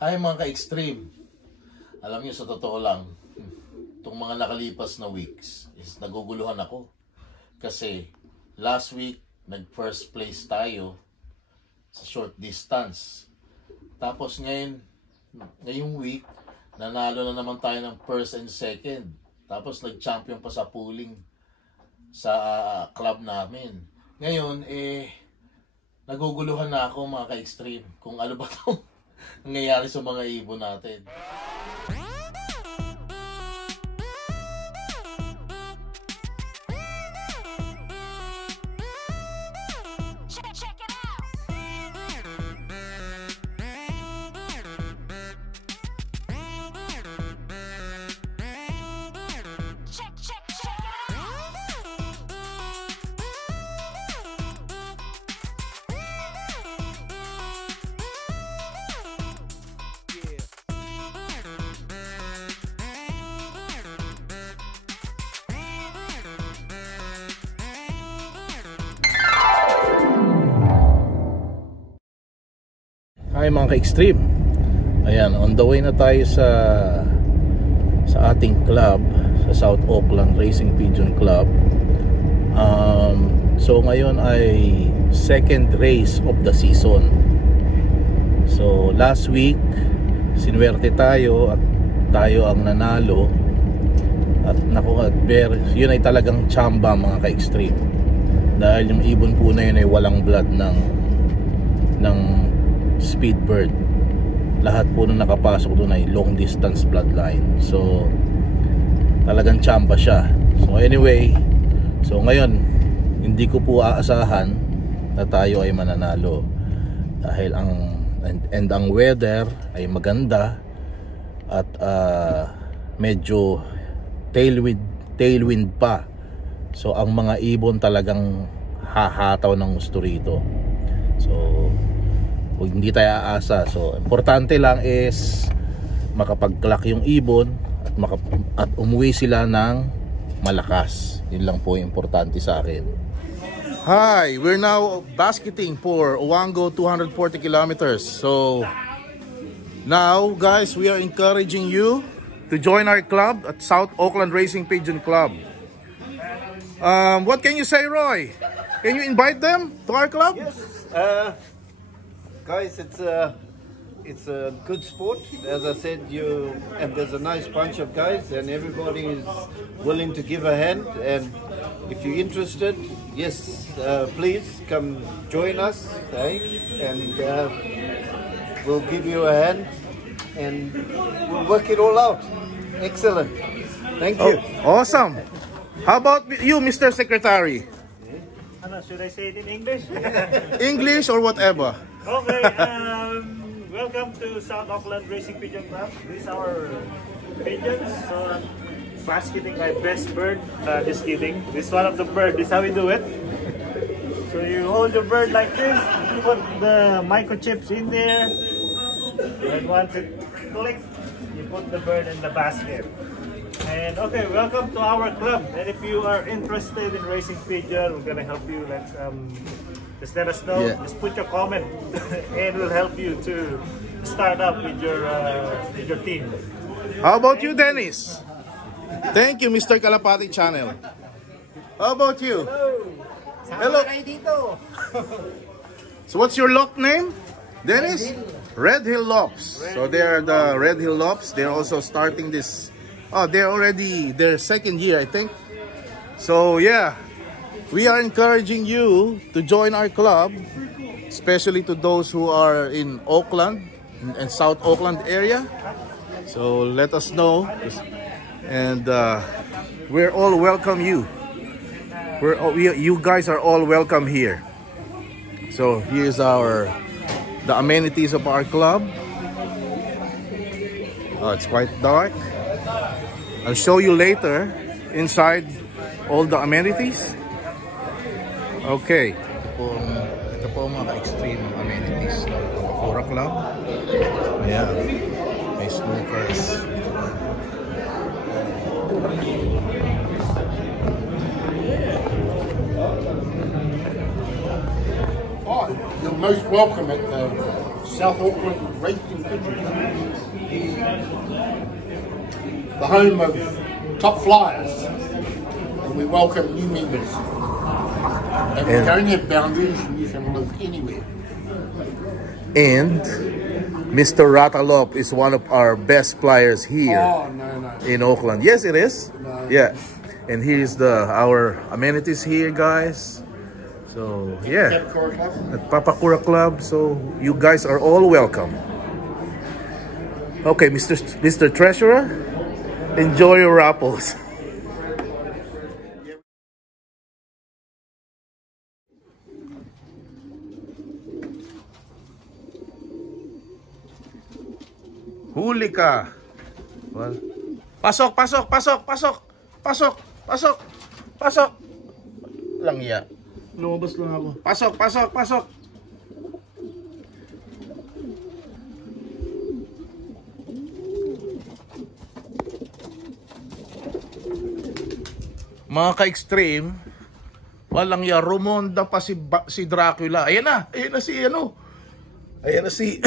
Hi mga ka-extreme. Alam niyo, sa totoo lang, itong mga nakalipas na weeks is naguguluhan ako. Kasi last week, nag-first place tayo sa short distance. Tapos ngayong week, nanalo na naman tayo ng first and second. Tapos nag-champion pa sa pooling sa club namin. Ngayon, naguguluhan na ako mga ka-extreme kung ano ba itong nangyayari sa mga ibon natin. Hi mga ka-extreme. Ayan, on the way na tayo sa ating club, sa South Auckland Racing Pigeon Club. So ngayon ay second race of the season. So last week sinwerte tayo at tayo ang nanalo. At yun ay talagang tsamba mga ka-extreme. Dahil yung ibon po na yun ay walang blood ng speedbird. Lahat po nung nakapasok doon ay long distance bloodline. So talagang tsamba siya. So anyway, so ngayon hindi ko po aasahan na tayo ay mananalo. Dahil ang weather ay maganda at medyo tailwind pa. So ang mga ibon talagang hahataw ng gusto rito. So hindi tayo aasa. So importante lang is makapag-clock yung ibon at umuwi sila ng malakas. Yun lang po importante sa akin. Hi, we're now basketing for Owango 240 kilometers. So now guys, we are encouraging you to join our club at South Auckland Racing Pigeon Club. What can you say, Roy? Can you invite them to our club? Yes. Guys, it's a good sport. As I said, and there's a nice bunch of guys, and everybody is willing to give a hand. And if you're interested, yes, please come join us, and we'll give you a hand, and we'll work it all out. Excellent. Thank you. Oh, awesome. How about you, Mr. Secretary? Should I say it in English? English or whatever. Okay, welcome to South Auckland Racing Pigeon Club. This is our pigeons. So, basketing my best bird. Just kidding. This is one of the birds. This is how we do it. So you hold your bird like this. You put the microchips in there. And once it clicks, you put the bird in the basket. And okay, welcome to our club. And if you are interested in racing pigeon, we're gonna help you. Just let us know. Yeah. Just put your comment, and we'll help you to start up with your team. How about you, Dennis? Thank you, Mr. KALAPATI channel. How about you? Hello. So what's your lock name, Dennis? Red Hill Lofts. So they are the Red Hill Lofts. They're also starting this. Oh, they're already their second year, I think. So yeah, we are encouraging you to join our club, especially to those who are in Auckland and South Auckland area. So let us know, and we're all welcome you. You guys are all welcome here. So here's the amenities of our club. Oh, it's quite dark. I'll show you later inside all the amenities. Okay. Ito po mga extreme amenities ng Flora Club. Ayan. May snookers. Oh, you're most welcome at the South Auckland Racing Pigeon. the home of top flyers, and we welcome new members. And we don't have boundaries, you can live anywhere. And Mr. Ratalop is one of our best flyers here in Auckland. Yes, it is. Yeah. And here's our amenities here, guys. So yeah, at Papakura Club. So you guys are all welcome. Okay, Mr. Treasurer, enjoy your Raffles. Huli ka. Well, pasok. Lang ya. Lumabas lang ako. Pasok. Mga ka-extreme, walang ya, rumonda pa si Dracula. Ayan na si ano. Ayan na si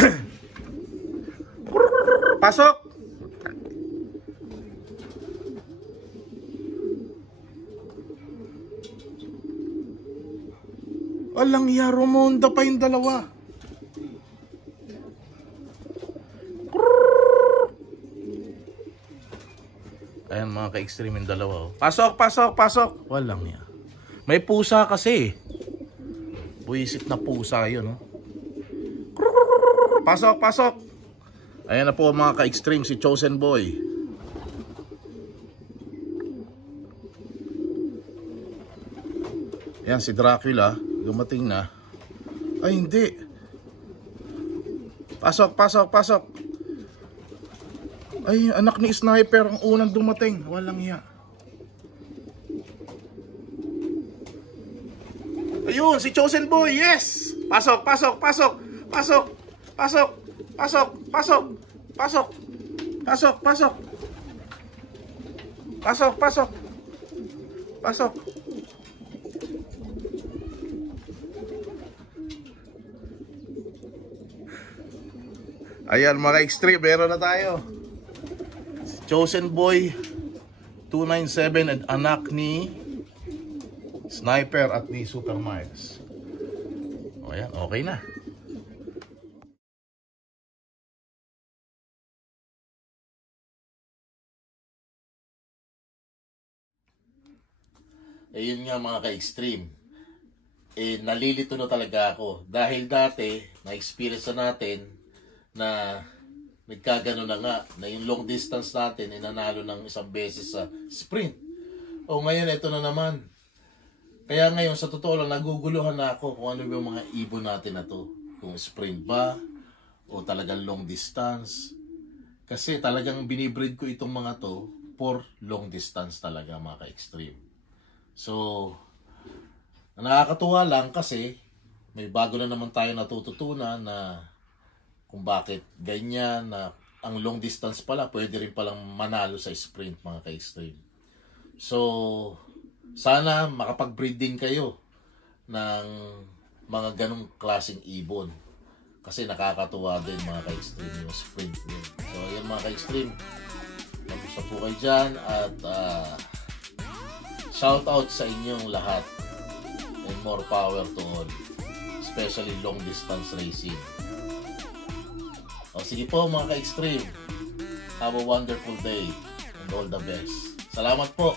pasok. Walang ya, rumonda pa yung dalawa. Ayan mga ka-extreme yung dalawa. Pasok. Walang ya. May pusa kasi. Buisit na pusa yun. Pasok. Ayan na po mga ka-extreme, si Chosen Boy. Ayan si Dracula. Dumating na. Ay hindi. Pasok. Ay, anak ni Sniper ang unang dumating. Walang iya. Ayun, si Chosen Boy. Yes! Pasok. Ayan mga extreme, meron na tayo. Chosen Boy 297 at anak ni Sniper at ni Super Miles. O yan, okay na. Ayun nga mga ka-extreme. Nalilito na talaga ako. Dahil dati, na-experience na natin na nagkagano na nga, na yung long distance natin, nanalo ng isang beses sa sprint. O ngayon, ito na naman. Kaya ngayon, sa totoo lang, naguguluhan na ako kung ano yung mga ibon natin na to. Kung sprint ba, o talagang long distance. Kasi talagang binibreed ko itong mga to for long distance talaga mga ka-extreme. So, nakakatuwa lang kasi may bago na naman tayo natututunan na kung bakit ganyan na ang long distance pala pwede rin palang manalo sa sprint mga ka-extreme. So, sana makapag-breed din kayo ng mga ganong klaseng ibon. Kasi nakakatuwa din mga ka-extreme yung sprint din. So, yan mga ka-extreme. Kamusta po kayo dyan at shout out sa inyong lahat and more power to all. Especially long distance racing. O sige po mga ka-extreme. Have a wonderful day and all the best. Salamat po.